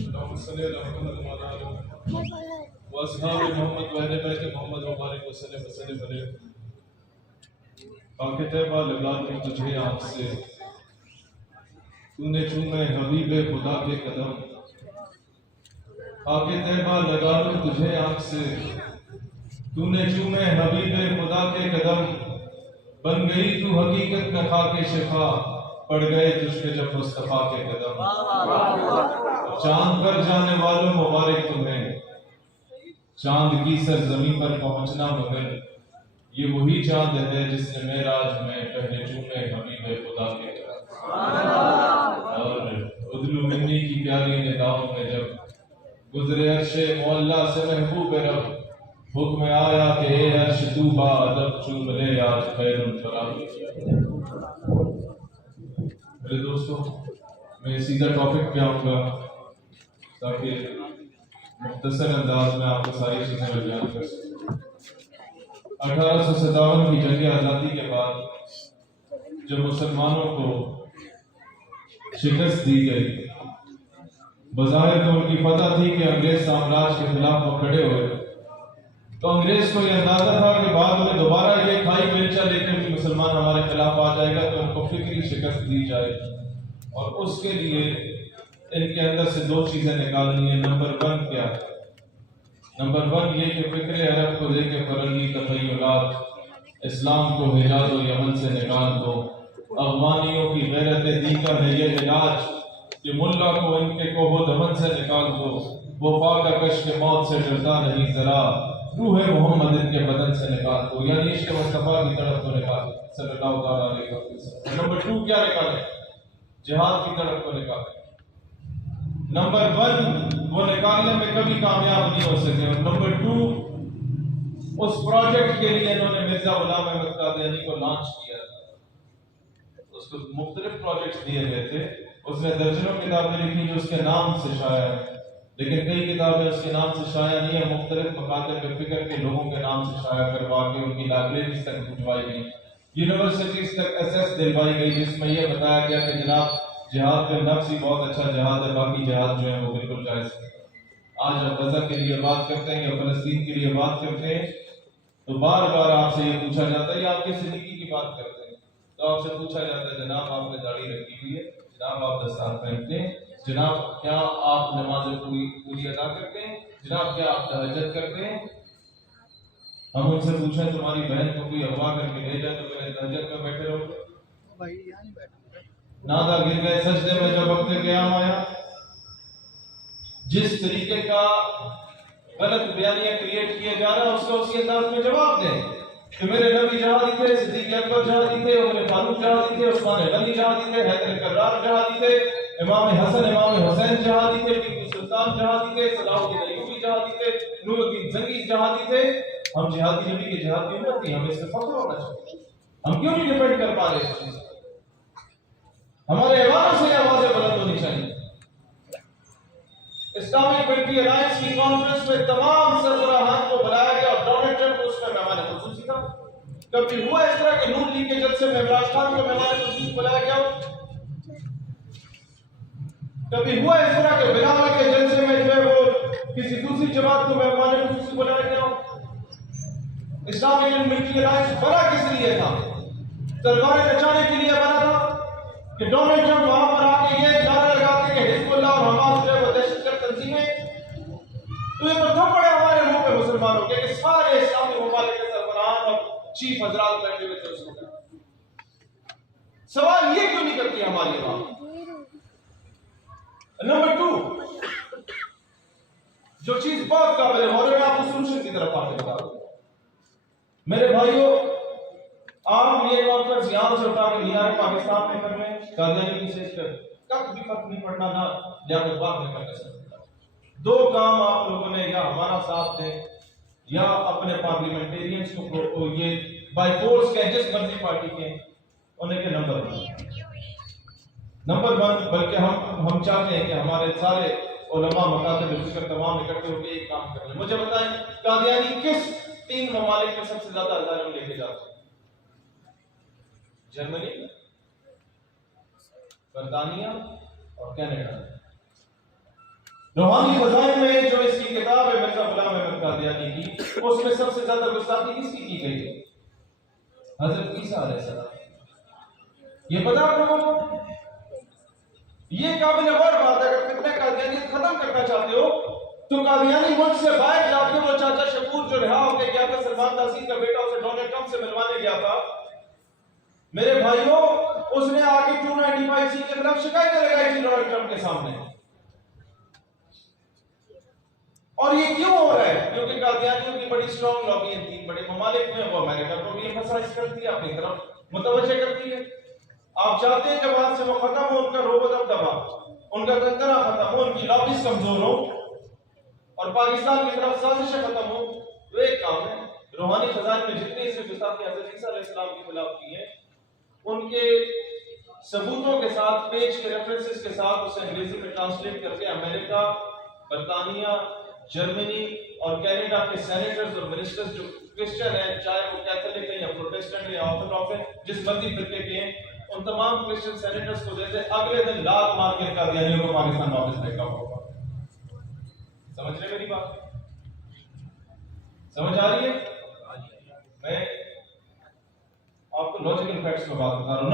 اللهم صل على محمد وعلى آل محمد واصحاب محمد واہل بیت محمد وبارک وسلم وسلم علیہ. پاک طیبہ لگا دوں تجھے آنکھ سے، تو نے چومے حبیب خدا کے قدم. پاک طیبہ لگا دوں تجھے آنکھ سے، تو نے چومے حبیب خدا کے قدم. بن گئی تو حقیقت میں خاک شفا، پڑ گئے تجھ پہ جب مصطفیٰ کے قدم. چاند پر جانے والوں مبارک تمہیں، چاند کی سرزمین پر پہنچنا مگر. یہ وہی چاند ہے جس نے معراج میں پہلے چومے حبیب خدا کے قدم. اور ادلو منی کی پیاری نداؤں میں جب گزرے عرش معلیٰ سے محبوب رب، حکم آیا کہ اے عرش تو با ادب چوم لے آج خیر الفراق. میرے دوستو، میں سیدھا ٹاپک پہ آؤں گا تاکہ مختصر انداز میں آپ کو ساری چیزیں بیان کر سکوں. 1857 کی جنگ آزادی کے بعد جب مسلمانوں کو شکست دی گئی، بظاہر تو ان کی فتح تھی کہ انگریز سامراج کے خلاف وہ کھڑے ہوئے، تو انگریز کو یہ اندازہ تھا کہ بعد میں دوبارہ یہ کھائی بیلچہ لے کر مسلمان ہمارے خلاف آ جائے گا تو ان کو فکری شکست دی جائے. اور اس کے لیے ان کے اندر سے دو چیزیں نکالنی ہیں. نمبر 1 کیا ہے؟ نمبر 1 یہ کہ فکر عرب کو لے کے فرنگی تخیلات، اسلام کو حجاز و یمن سے نکال دو. افغانیوں کی غیرت دیگر ہے یہ علاج کہ ملا کو ان کے کوہ و دمن سے نکال دو. وہ فاقہ کش کے موت سے ڈرتا نہیں ذرا، روح محمد ان کے بدن سے نکال دو. یعنی عشق مصطفیٰ کی طرف کو نکال صلی اللہ تعالیٰ علیہ وسلم. نمبر 2 کیا نکالے؟ جہاد کی طرف کو نکالے. نمبر 1 وہ نکالنے میں کبھی کامیاب نہیں ہو سکے. اور نمبر 2 اس پروجیکٹ کے لیے انہوں نے مرزا غلام احمد قادیانی کو لانچ کیا. اس کو مختلف پروجیکٹس دیے گئے تھے. اس نے درجنوں کتابیں لکھی جو اس کے نام سے شائع ہیں، لیکن کئی کتابیں اس کے نام سے شائع نہیں ہیں. مختلف مکاتب فکر کے لوگوں کے نام سے شائع کروا کے ان کی لائبریریز تک بھجوائی گئی، یونیورسٹیز تک ایسیس دلوائی گئی، جس میں یہ بتایا گیا کہ جناب جہاد کا نفس ہی بہت اچھا جہاد ہے، باقی جہاد جو ہے وہ بالکل جائز ہے. آج ہم غزہ کے لیے بات کرتے ہیں یا فلسطین کے لیے بات کرتے ہیں تو بار بار آپ سے یہ پوچھا جاتا ہے یا آپ کس زندگی کی بات کرتے ہیں تو آپ سے پوچھا جاتا ہے جناب آپ نے داڑھی رکھی ہوئی ہے، جناب آپ دستار پہنتے ہیں، جناب کیا آپ نمازیں پوری ادا کرتے ہیں، جناب کیا آپ تہجد کرتے ہیں. ہم ان سے پوچھیں تمہاری بہن کو کوئی اغوا کر کے لے جائے تو میرے تہجد میں بیٹھے رہو گے؟ نادا گر گئے سجدے میں جب وقت قیام آیا. جس طریقے کا غلط بیانیہ کریٹ کیا جا رہا ہے اس کا اسی انداز میں جواب دیں کہ میرے نبی جہادی تھے، صدیق اکبر جہادی تھے، عمر فاروق جہادی تھے، عثمان غنی جہادی تھے، حیدر کرار جہادی تھے، امام حسن امام حسین جہادی تھے، ٹیپو سلطان جہادی تھے، صلاح الدین ایوبی جہادی تھے، نور الدین زنگی جہادی تھے. ہم جہادی نبی کے جہاد کی امت تھی، ہمیں اس سے فخر ہونا چاہیے. ہم کیوں نہیں ڈیپینڈ کر پا رہے اس چیز؟ ہمارے ایوانوں سے آوازیں بلند ہونی چاہیے. اسلامک ملٹری الائنس کی کانفرنس میں تمام سربراہان کو بلایا گیا اور ڈونلڈ ٹرمپ کو اس میں مہمان خصوصی تھا. کبھی ہوا اس طرح کہ نون لیگ کے جلسے میں عمران خان کو مہمان خصوصی بلایا گیا؟ کبھی ہوا اس طرح کہ بلاول کے جلسے میں جو ہے وہ کسی دوسری جماعت کو مہمان خصوصی بلایا گیا؟ اسلامک ملٹری الائنس بنا کس لیے تھا؟ تلواریں نچانے کے لیے بنا تھا کہ ڈونلڈ ٹرمپ وہاں پر آ کے یہ نعرہ لگاتے کہ حزب اللہ اور حماس جو ہے وہ دہشت گرد تنظیمیں. تو یہ تھپڑ ہے ہمارے منہ پہ مسلمانوں کے کہ سارے اسلامی ممالک کے سربراہان اور چیف حضرات بیٹھے ہوئے تھے اس وقت. سوال یہ کیوں نہیں کرتی ہماری عوام؟ نمبر 2 جو چیز بہت قابل ہے اور میں آپ کو سولوشن کی طرف آگے بتا دوں. میرے بھائیوں، آپ یہ کانفرنس یہاں سے اٹھا کے مینار پاکستان میں کر لیں، قادیانی کی سیج کر کب بھی فرق نہیں پڑنا، نہ لیاقت باغ میں کرنے سے. دو کام آپ لوگوں نے یا ہمارا ساتھ دیں یا اپنے پارلیمنٹیرینز کو یہ بائی فورس کے جس مرضی پارٹی کے انہیں کے نمبر 1 بلکہ ہم چاہتے ہیں کہ ہمارے سارے علماء مکاتب فکر تمام اکٹھے ہو کے ایک کام کر لیں. مجھے بتائیں قادیانی کس 3 ممالک میں سب سے زیادہ ہزاروں لے کے جاتے ہیں؟ جرمنی، برطانیہ اور کینیڈا. روحانی خزائن میں جو اس کی کتاب ہے مرزا غلام احمد قادیانی کی، اس میں سب سے زیادہ گستاخی کس کی گئی ہے؟ حضرت عیسیٰ علیہ السلام۔ یہ پتا آپ لوگوں کو؟ یہ قابل غور بات ہے۔ اگر فتنہ قادیانیت ختم کرنا چاہتے ہو تو قادیانی ملک سے باہر جا کے وہ چاچا شکور جو رہا ہو کے گیا تھا، سلمان تحصیل کا بیٹا، اسے ڈونلڈ ٹرمپ سے ملوانے گیا تھا، میرے بھائیوں اس نے آ کے 295 سی کے خلاف شکایتیں لگائی تھی ڈونلڈ ٹرمپ کے سامنے۔ اور یہ کیوں ہو رہا ہے؟ کیونکہ قادیانیوں کی بڑی اسٹرانگ لابی ہے، تین بڑے ممالک میں، وہ امریکہ کو بھی ایمفسائز کرتی ہے، اپنی طرف متوجہ کرتی ہے۔ آپ چاہتے ہیں کہ وہاں سے وہ ختم ہو، ان کا روب و دبدبا، ان کا دندرہ ختم ہو، ان کی لابیز کمزور ہو اور پاکستان کی طرف سازشیں ختم ہو، تو ایک کام ہے، روحانی خزائن میں جتنے اس گستاخی حضرت عیسیٰ علیہ السلام کے خلاف کی ہیں، ان کے ثبوتوں کے ساتھ، پیج کے ریفرنسز کے ساتھ اسے انگریزی میں ٹرانسلیٹ کر کے امریکہ، برطانیہ، جرمنی اور کینیڈا کے سینیٹرز اور منسٹرز جو کرسچن ہیں، چاہے وہ کیتھولک ہیں یا پروٹسٹنٹ ہیں یا آرتھوڈاکس ہیں، جس مرضی فرقے کے ہیں، ان تمام کرسچن سینیٹرز کو دیتے اگلے دن لات مار کے قادیانیوں کو پاکستان واپس بھیجا ہوگا۔ سمجھ رہے میری بات؟ سمجھ آ رہی ہے؟ میں آپ کو لاجیکل فیکٹس میں بات بتا رہا ہوں۔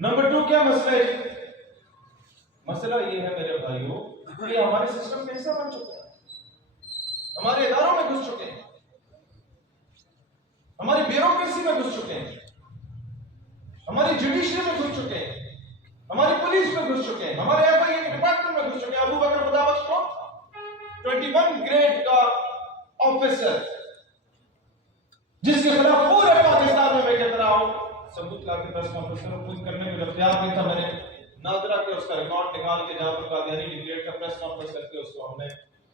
نمبر 2 کیا مسئلہ ہے؟ مسئلہ یہ ہے میرے بھائیوں، یہ ہمارے سسٹم کا حصہ بن چکے ہیں، ہمارے اداروں میں گھس چکے ہیں، ہماری بیوروکریسی میں گھس چکے ہیں، ہماری جوڈیشری میں گھس چکے ہیں، ہماری پولیس میں گھس چکے ہیں، ہمارے ایف آئی اے کے ڈپارٹمنٹ میں گھس چکے ہیں۔ ابو بکر خدابخش کو 21 گریڈ کا آفیسر جس کے خلاف پورے پاکستان میں بیٹھے رہا ہو، ثبوت لا کے پریس کانفرنس کرنے میں اختیار نہیں تھا، میں نے ناظرہ کے اس کا ریکارڈ نکال کے جہاں پر قادیانی ڈکلیئر کا پریس کانفرنس کر کے اس کو ہم نے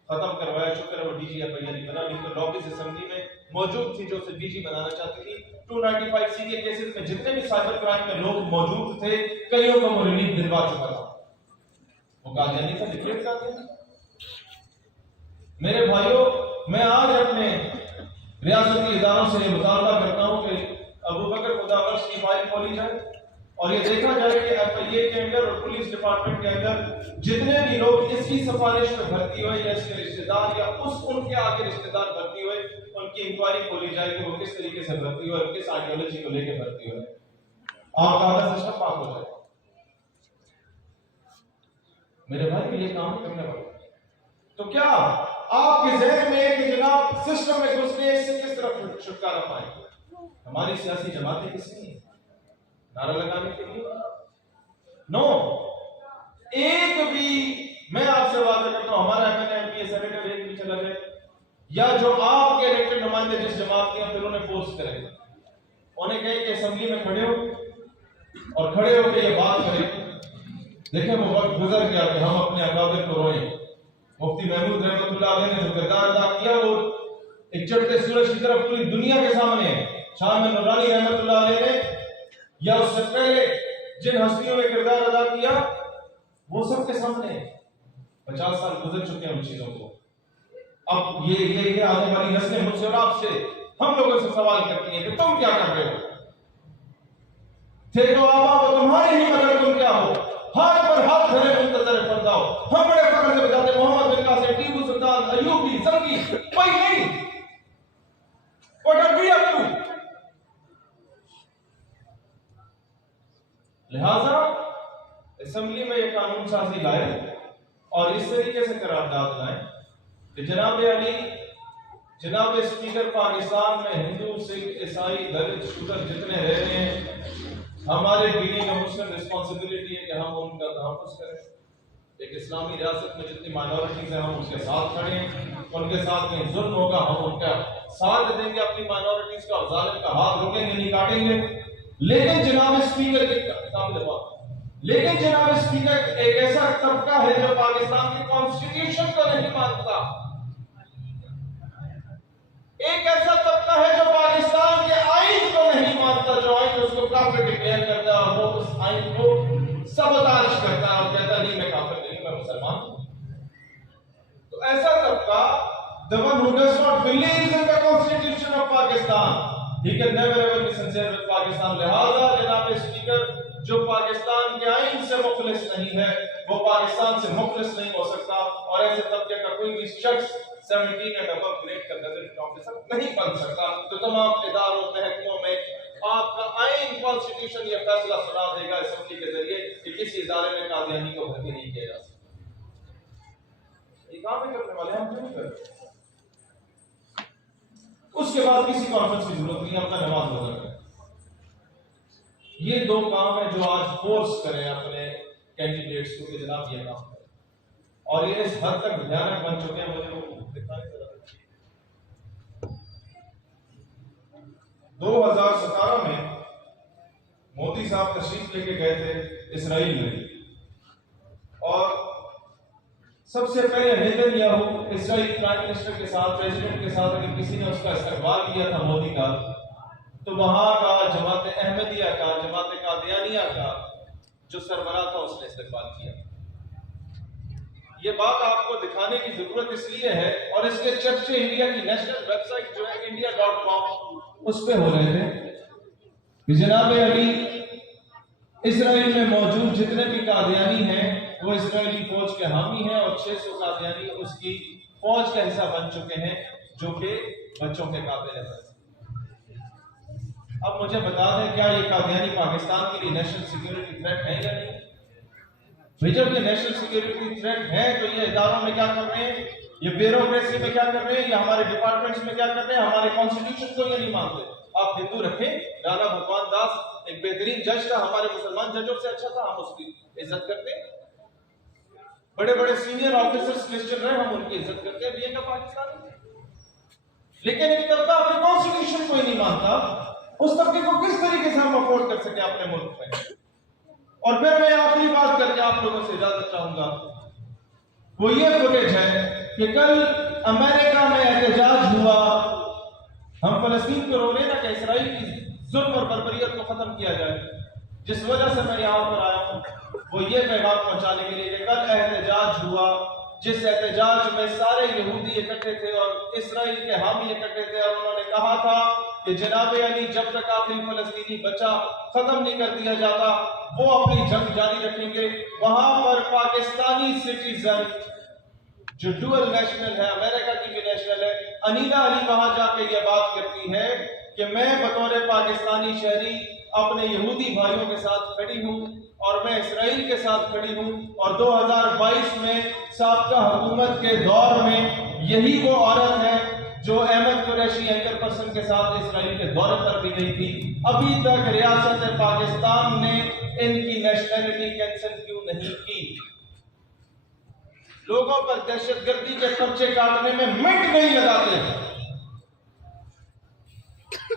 ختم کروایا۔ شکر ہے وہ ڈی جی ایف آئی نہیں بنا، نہیں تو لابیز اسمبلی میں موجود تھی جو اسے ڈی جی بنانا چاہتی تھی۔ 295 سی کے کیسز میں جتنے بھی سائبر کرائم میں لوگ موجود تھے، کئیوں کو وہ ریلیف دلوا چکا تھا، وہ قادیانی کا ڈکلیئر قادیانی۔ میرے بھائیوں، میں آج اپنے ریاستی اداروں سے یہ مطالبہ کرتا ہوں کہ ابو بکر خدابخش کی فائل کھولی جائے اور یہ دیکھا جائے کہ ایف آئی اے کے اندر اور پولیس ڈپارٹمنٹ کے اندر جتنے بھی لوگ اس کی سفارش میں بھرتی ہوئے یا اس کے رشتہ دار یا ان کے آگے رشتہ دار بھرتی ہوئے، ان کی انکوائری کھولی جائے کہ وہ کس طریقے سے بھرتی ہوئے اور کس آئیڈیالوجی کو لے کے بھرتی ہوئے، آپ کا آدھا سسٹم پاک ہو جائے۔ میرے بھائی یہ کام کرنے والا تو کیا آپ کے ذہن میں ہے کہ جناب سسٹم میں گھس کے اس سے کس طرح چھٹکارا پائیں؟ ہماری سیاسی جماعتیں کس لیے ہیں؟ نعرہ لگانے کے لیے؟ نو، ایک بھی، میں آپ سے وعدہ کرتا ہوں ہمارا ایم این اے سینیٹر ایک بھی چلا جائے یا جو آپ کے الیکٹڈ نمائندے جس جماعت کے ہیں پھر انہیں فورس کریں، انہیں کہیں کہ اسمبلی میں کھڑے ہو اور کھڑے ہو کے یہ بات کریں۔ دیکھیں وہ وقت گزر گیا کہ ہم اپنے اکابر کو روئیں۔ مفتی محمود رحمۃ اللہ علیہ نے جو کردار ادا کیا وہ ایک چڑھتے سورج کی طرف پوری دنیا کے سامنے ہے۔ شاہ میں نورانی رحمۃ اللہ علیہ نے یا اس سے پہلے جن ہستیوں نے کردار ادا کیا وہ سب کے سامنے ہے۔ 50 سال گزر چکے ہیں ان چیزوں کو۔ اب یہ آنے والی نسلیں مجھ سے اور آپ سے، ہم لوگوں سے سوال کرتی ہیں کہ تم کیا کر رہے ہو؟ تھے تو آبا وہ تمہاری ہی مگر تم کیا ہو؟ ہاتھ پر ہاتھ دھرے منتظر فردا ہو۔ ہم بڑے فخر سے بجاتے محمد بن قاسم، ٹیپو سلطان، ایوبی، زنگی، کوئی نہیں۔ What are we up to؟ لہذا اسمبلی میں یہ قانون سازی لائے اور اس طریقے سے قرارداد لائیں کہ جناب علی، جناب اسپیکر، پاکستان میں ہندو، سکھ، عیسائی، دلت، شودر جتنے رہ رہے ہیں، ہمارے بینگ اے مسلم ریسپانسبلٹی ہے کہ ہم ان کا تحفظ کریں۔ ایک اسلامی ریاست میں جتنی مائنورٹیز ہیں ہم اس کے ساتھ کھڑے ہیں، ان کے ساتھ کہیں ظلم ہوگا ہم ان کا ساتھ دیں گے، اپنی مائنورٹیز کا اور ظالم کا ہاتھ روکیں گے نہیں، کاٹیں گے۔ لیکن جناب اسپیکر کے قابل بات، لیکن جناب اسپیکر ایک ایسا طبقہ ہے جو پاکستان کی کانسٹیٹیوشن کو نہیں مانتا، ایک ایسا طبقہ ہے جو پاکستان کے آئین کو نہیں مانتا، جو آئین اس کو کافر ڈکلیئر کرتا ہے اور وہ اس آئین کو سبوتاژ کرتا ہے اور کہتا ہے نہیں میں کافر نہیں، میں مسلمان ہوں۔ تو ایسا طبقہ the one who does not believe in the constitution of Pakistan, he can never ever be sincere with Pakistan۔ لہذا جناب اسپیکر جو پاکستان کے آئین سے مخلص نہیں ہے وہ پاکستان سے مخلص نہیں ہو سکتا، اور ایسے طبقے کا کوئی بھی شخص 17 اینڈ ابو گریڈ کا گزٹ آفیسر نہیں بن سکتا۔ تو تمام اداروں محکموں میں آپ کا آئین کانسٹیٹیوشن یہ فیصلہ سنا دے گا اسمبلی کے ذریعے کہ کسی ادارے میں قادیانی کو بھرتی نہیں کیا جا سکتا۔ یہ کام نہیں کرنے والے، ہم کیوں نہیں کرتے؟ اس کے بعد کسی کانفرنس کی ضرورت نہیں، اپنا نماز روزہ کریں۔ یہ دو کام ہیں جو آج فورس کریں اپنے کینڈیڈیٹس کو کہ جناب یہ کام کریں، اور یہ اس حد تک بھیانک بن چکے ہیں۔ مجھے وہ دکھانے ذرا۔ 2017 میں مودی صاحب تشریف لے کے گئے تھے اسرائیل میں، اور سب سے پہلے نیتن اسرائیل پرائم منسٹر کے ساتھ، پریزیڈنٹ کے ساتھ اگر کسی نے اس کا استقبال کیا تھا مودی کا، تو وہاں کا جماعت احمدیہ کا، جماعت قادیانیہ کا جو سربراہ تھا اس نے استقبال کیا۔ یہ بات آپ کو دکھانے کی ضرورت اس لیے ہے، اور اس کے چرچے انڈیا کی نیشنل ویب سائٹ جو ہے india.com اس پہ ہو رہے تھے کہ جناب علی اسرائیل میں موجود جتنے بھی قادیانی ہیں وہ اسرائیلی فوج کے حامی ہیں، اور 600 قادیانی اس کی فوج کا حصہ بن چکے ہیں جو کہ بچوں کے قاتل ہیں۔ اب مجھے بتا دیں کیا یہ قادیانی پاکستان کے لیے نیشنل سیکیورٹی تھریٹ ہے یا نہیں؟ جب یہ نیشنل سیکیورٹی تھریٹ ہے تو یہ اداروں میں کیا کر رہے ہیں، یہ بیوروکریسی میں کیا کر رہے ہیں، یہ ہمارے ڈپارٹمنٹس میں کیا کر رہے ہیں، ہمارے کانسٹیٹیوشن کو یہ نہیں مانتے۔ آپ ہندو رکھیں، رانا بھگوان داس ایک بہترین جج تھا، ہمارے مسلمان ججوں سے اچھا تھا، ہم اس کی عزت کرتے ہیں۔ بڑے بڑے سینئر آفیسرز کرسچن رہے، ہم ان کی عزت کرتے ہیں، یہ کا پاکستان ہے۔ لیکن ایک طبقہ اپنے کانسٹیٹیوشن کو ہی نہیں مانتا، اس طبقے کو کس طریقے سے ہم افورڈ کر سکیں اپنے ملک میں؟ اور پھر میں آخری بات کر کے آپ لوگوں سے اجازت چاہوں گا، وہ یہ فوٹیج ہے کہ کل امریکہ میں احتجاج ہوا، ہم فلسطین کو رو رہے نا کہ اسرائیل کی ظلم اور بربریت کو ختم کیا جائے۔ جس وجہ سے میں یہاں پر آیا ہوں وہ یہ پیغام پہنچانے کے لیے کہ کل احتجاج ہوا، جس احتجاج میں سارے یہودی اکٹھے تھے اور اسرائیل کے حامی اکٹھے تھے، اور انہوں نے کہا تھا کہ جناب علی جب تک آخری فلسطینی بچہ ختم نہیں کر دیا جاتا وہ اپنی جنگ جاری رکھیں گے۔ وہاں پر پاکستانی سٹیزن جو ڈوئل نیشنل ہے، امریکہ کی بھی نیشنل ہے، انیلا علی وہاں جا کے یہ بات کرتی ہے کہ میں بطور پاکستانی شہری اپنے یہودی بھائیوں کے ساتھ کھڑی ہوں، اور میں اسرائیل کے ساتھ کھڑی ہوں، اور 2022 میں سابقہ حکومت کے دور میں یہی وہ عورت ہے جو احمد قریشی اینکر پرسن کے ساتھ اسرائیل کے دورے پر بھی گئی تھی۔ ابھی تک ریاست پاکستان نے ان کی نیشنلٹی کینسل کیوں نہیں کی؟ لوگوں پر دہشت گردی کے پرچے کاٹنے میں منٹ نہیں لگاتے ہیں۔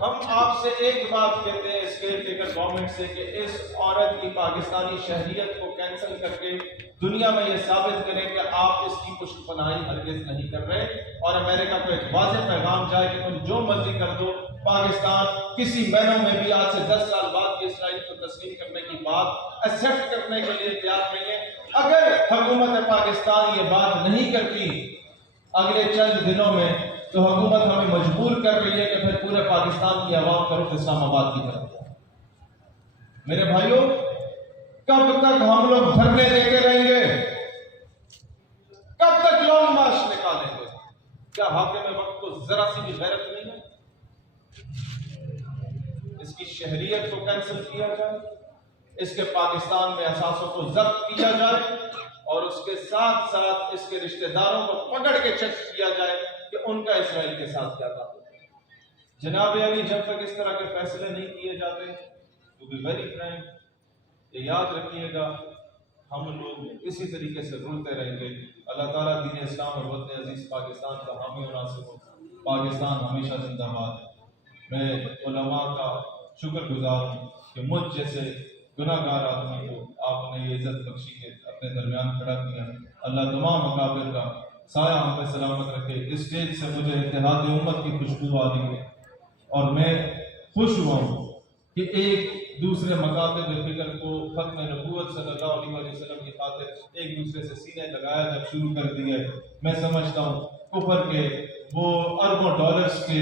ہم آپ سے ایک بات کہتے ہیں اس کیئر ٹیکر گورنمنٹ سے کہ اس عورت کی پاکستانی شہریت کو کینسل کر کے دنیا میں یہ ثابت کریں کہ آپ اس کی پشت پناہی ہرگز نہیں کر رہے، اور امریکہ کو ایک واضح پیغام جائے کہ تم جو مرضی کر دو، پاکستان کسی معنوں میں بھی آج سے 10 سال بعد کی اسرائیل کو تسلیم کرنے کی بات ایکسپٹ کرنے کے لیے تیار نہیں ہے۔ اگر حکومت پاکستان یہ بات نہیں کرتی اگلے چند دنوں میں تو حکومت ہمیں مجبور کر رہی ہے کہ پھر پورے پاکستان کی عوام کا رخ اسلام آباد کی طرف۔ میرے بھائیوں، کب تک ہم لوگ دھرنے دیتے رہیں گے؟ کب تک لانگ مارچ نکالیں گے؟ کیا حاکم وقت کو ذرا سی بھی غیرت نہیں ہے؟ اس کی شہریت کو کینسل کیا جائے، اس کے پاکستان میں اثاثوں کو ضبط کیا جائے، اور اس کے ساتھ ساتھ اس کے رشتہ داروں کو پکڑ کے چیک کیا جائے کہ ان کا اسرائیل کے ساتھ کیا تعلق ہے۔ جناب علی جب تک اس طرح کے فیصلے نہیں کیے جاتے، تو بی ویری فرینک، یہ یاد رکھیے گا، ہم لوگ اسی طریقے سے رولتے رہیں گے۔ اللہ تعالیٰ دین اسلام اور وطن عزیز پاکستان کا حامی و ناصر ہو۔ پاکستان ہمیشہ زندہ باد۔ میں علماء کا شکر گزار ہوں کہ مجھ جیسے گناہ گار آدمی کو آپ نے یہ عزت بخشی کے اپنے درمیان کھڑا کیا۔ اللہ تمام اکابر کا سایہ ہم پہ سلامت رکھے۔ اس اسٹیج سے مجھے اتحاد امت کی خوشبو آ رہی ہے، اور میں خوش ہوا ہوں کہ ایک دوسرے مقاصد فکر کو ختم نبوت صلی اللہ علیہ وسلم کی خاطر ایک دوسرے سے سینے لگایا جب شروع کر دی ہے۔ میں سمجھتا ہوں کفر کے وہ اربوں ڈالرز کے